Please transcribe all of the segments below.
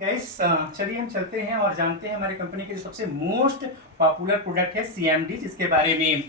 Guys, चलिए हम चलते हैं और जानते हैं हमारी कंपनी के जो सबसे मोस्ट पॉपुलर प्रोडक्ट है सीएमडी, जिसके बारे में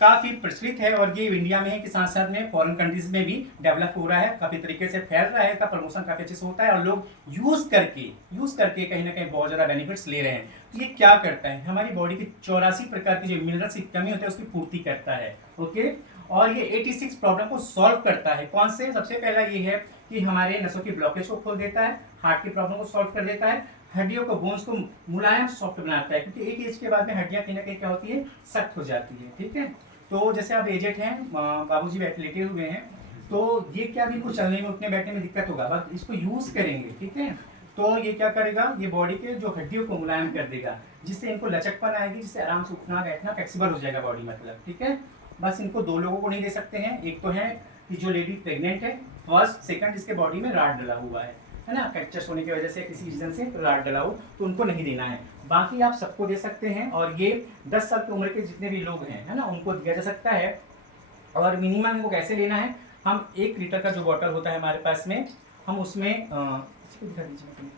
काफ़ी प्रचलित है और ये इंडिया में के साथ साथ में फॉरेन कंट्रीज में भी डेवलप हो रहा है, काफ़ी तरीके से फैल रहा है, इसका प्रमोशन काफ़ी अच्छे से होता है और लोग यूज़ करके कहीं ना कहीं बहुत ज़्यादा बेनिफिट्स ले रहे हैं। तो ये क्या करता है, हमारी बॉडी की 84 प्रकार की जो मिनरल्स की कमी होती है उसकी पूर्ति करता है। ओके, और ये 86 प्रॉब्लम को सॉल्व करता है। कौन से? सबसे पहला ये है कि हमारे नसों की ब्लॉकेज को खोल देता है, हार्ट की प्रॉब्लम को सॉल्व कर देता है, हड्डियों को बोन्स को मुलायम सॉफ्ट बनाता है, क्योंकि एक एज के बाद में हड्डियां कहीं ना कहीं क्या होती है, सख्त हो जाती है। ठीक है, तो जैसे आप एजेड हैं, बाबूजी लेटे हुए हैं, तो ये क्या भी कुछ चलने में उठने बैठने में दिक्कत होगा, बस इसको यूज करेंगे। ठीक है, तो ये क्या करेगा, ये बॉडी के जो हड्डियों को मुलायम कर देगा, जिससे इनको लचकपन आएगी, जिससे आराम से उठना बैठना फ्लेक्सिबल हो जाएगा बॉडी, मतलब। ठीक है, बस इनको दो लोगों को नहीं दे सकते हैं। एक तो है कि जो लेडी प्रेग्नेंट है, फर्स्ट सेकंड जिसके बॉडी में राड डला हुआ है ना, फ्रैक्चर्स होने की वजह से किसी रीजन से राड डला हो, तो उनको नहीं देना है। बाकी आप सबको दे सकते हैं और ये 10 साल की उम्र के जितने भी लोग हैं, है ना, उनको दिया जा सकता है। और मिनिमम इनको कैसे लेना है, हम 1 लीटर का जो बॉटल होता है हमारे पास में, हम उसमें इसको दिखा दीजिए।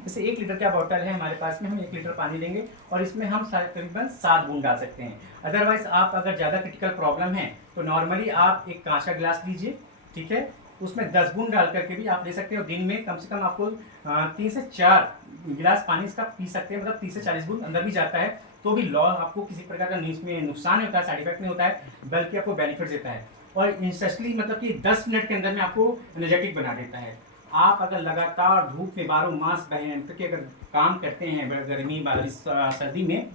जैसे 1 लीटर का बॉटल है हमारे पास में, हम 1 लीटर पानी लेंगे और इसमें हम तकरीबन 7 बूंद डाल सकते हैं। अदरवाइज आप अगर ज़्यादा क्रिटिकल प्रॉब्लम है तो नॉर्मली आप एक कांच का गिलास लीजिए, ठीक है, उसमें 10 बूंद डाल करके भी आप ले सकते हो। दिन में कम से कम आपको 3 से 4 गिलास पानी इसका पी सकते हैं, मतलब 30 से 40 बूंद अंदर भी जाता है, तो भी लॉ आपको किसी प्रकार का इसमें नुकसान नहीं होता है, साइड इफेक्ट नहीं होता है, बल्कि आपको बेनिफिट देता है। और इंस्टेंटली मतलब कि 10 मिनट के अंदर में आपको एनर्जेटिक बना देता है। आप अगर लगातार धूप में 12 मास के अगर काम करते हैं, गर्मी बारिश सर्दी में,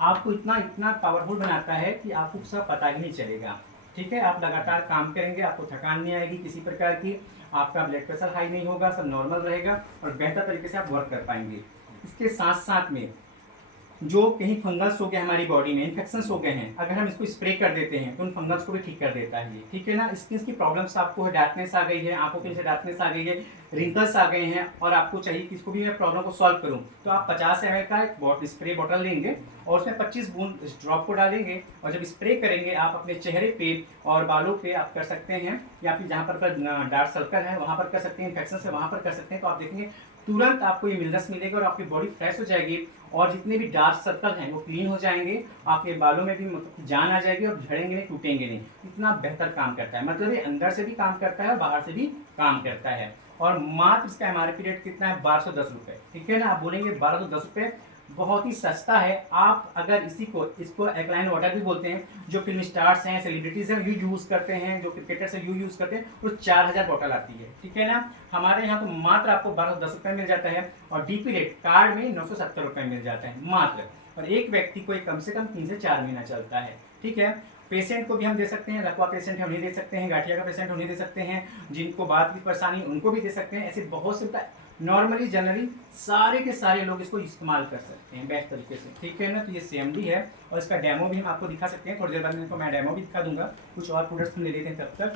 आपको इतना इतना पावरफुल बनाता है कि आपको उसका पता ही नहीं चलेगा। ठीक है, आप लगातार काम करेंगे, आपको थकान नहीं आएगी किसी प्रकार की, आपका ब्लड प्रेशर हाई नहीं होगा, सब नॉर्मल रहेगा और बेहतर तरीके से आप वर्क कर पाएंगे। इसके साथ साथ में जो कहीं फंगस हो गए हमारी बॉडी में, इन्फेक्शंस हो गए हैं, अगर हम इसको स्प्रे कर देते हैं तो उन फंगस को भी ठीक कर देता है ये। ठीक है ना, स्किन की प्रॉब्लम्स आपको है, डार्कनेस आ गई है, आंखों के नीचे डार्कनेस आ गई है, रिंकल्स आ गए हैं, और आपको चाहिए कि इसको भी मैं प्रॉब्लम को सॉल्व करूं, तो आप 50 ml का एक स्प्रे बॉटल लेंगे और उसमें 25 बूंद इस ड्रॉप को डालेंगे, और जब स्प्रे करेंगे आप अपने चेहरे पे और बालों पे आप कर सकते हैं, या फिर जहाँ पर डार्क सर्कल है वहाँ पर कर सकते हैं, इन्फेक्शन है वहाँ पर कर सकते हैं, तो आप देखेंगे तुरंत आपको ये मिनरल्स मिलेगा और आपकी बॉडी फ्रेश हो जाएगी, और जितने भी डार्क सर्कल हैं वो क्लीन हो जाएंगे, आपके बालों में भी मतलब जान आ जाएगी और झड़ेंगे नहीं, टूटेंगे नहीं। इतना बेहतर काम करता है, मतलब ये अंदर से भी काम करता है और बाहर से भी काम करता है। और मात्र इसका एमआरपी रेट कितना है, 1210 रुपये। ठीक है ना, आप बोलेंगे 1210 रुपये बहुत ही सस्ता है। आप अगर इसको एल्कलाइन वाटर भी बोलते हैं, जो फिल्म स्टार्स हैं, सेलिब्रिटीज हैं, यू यूज़ करते हैं, जो क्रिकेटर्स हैं, यूज़ करते हैं, वो 4000 बोतल आती है। ठीक है ना, हमारे यहाँ तो मात्र आपको 1210 रुपये मिल जाता है, और डीपी रेट कार्ड में 970 रुपये मिल जाता है मात्र, और एक व्यक्ति को कम से कम 3 से 4 महीना चलता है। ठीक है, पेशेंट को भी हम दे सकते हैं, रखवा पेशेंट है उन्हें दे सकते हैं, गाठिया का पेशेंट उन्हें दे सकते हैं, जिनको बात की परेशानी उनको भी दे सकते हैं। ऐसे बहुत से नॉर्मली जनरली सारे के सारे लोग इसको इस्तेमाल कर सकते हैं बेस्ट तरीके से। ठीक है ना, तो ये सीएमडी है और इसका डेमो भी हम आपको दिखा सकते हैं, थोड़ी देर बाद मैं डेमो भी दिखा दूंगा। कुछ और प्रोडक्ट्स हम ले लेते हैं तब तक।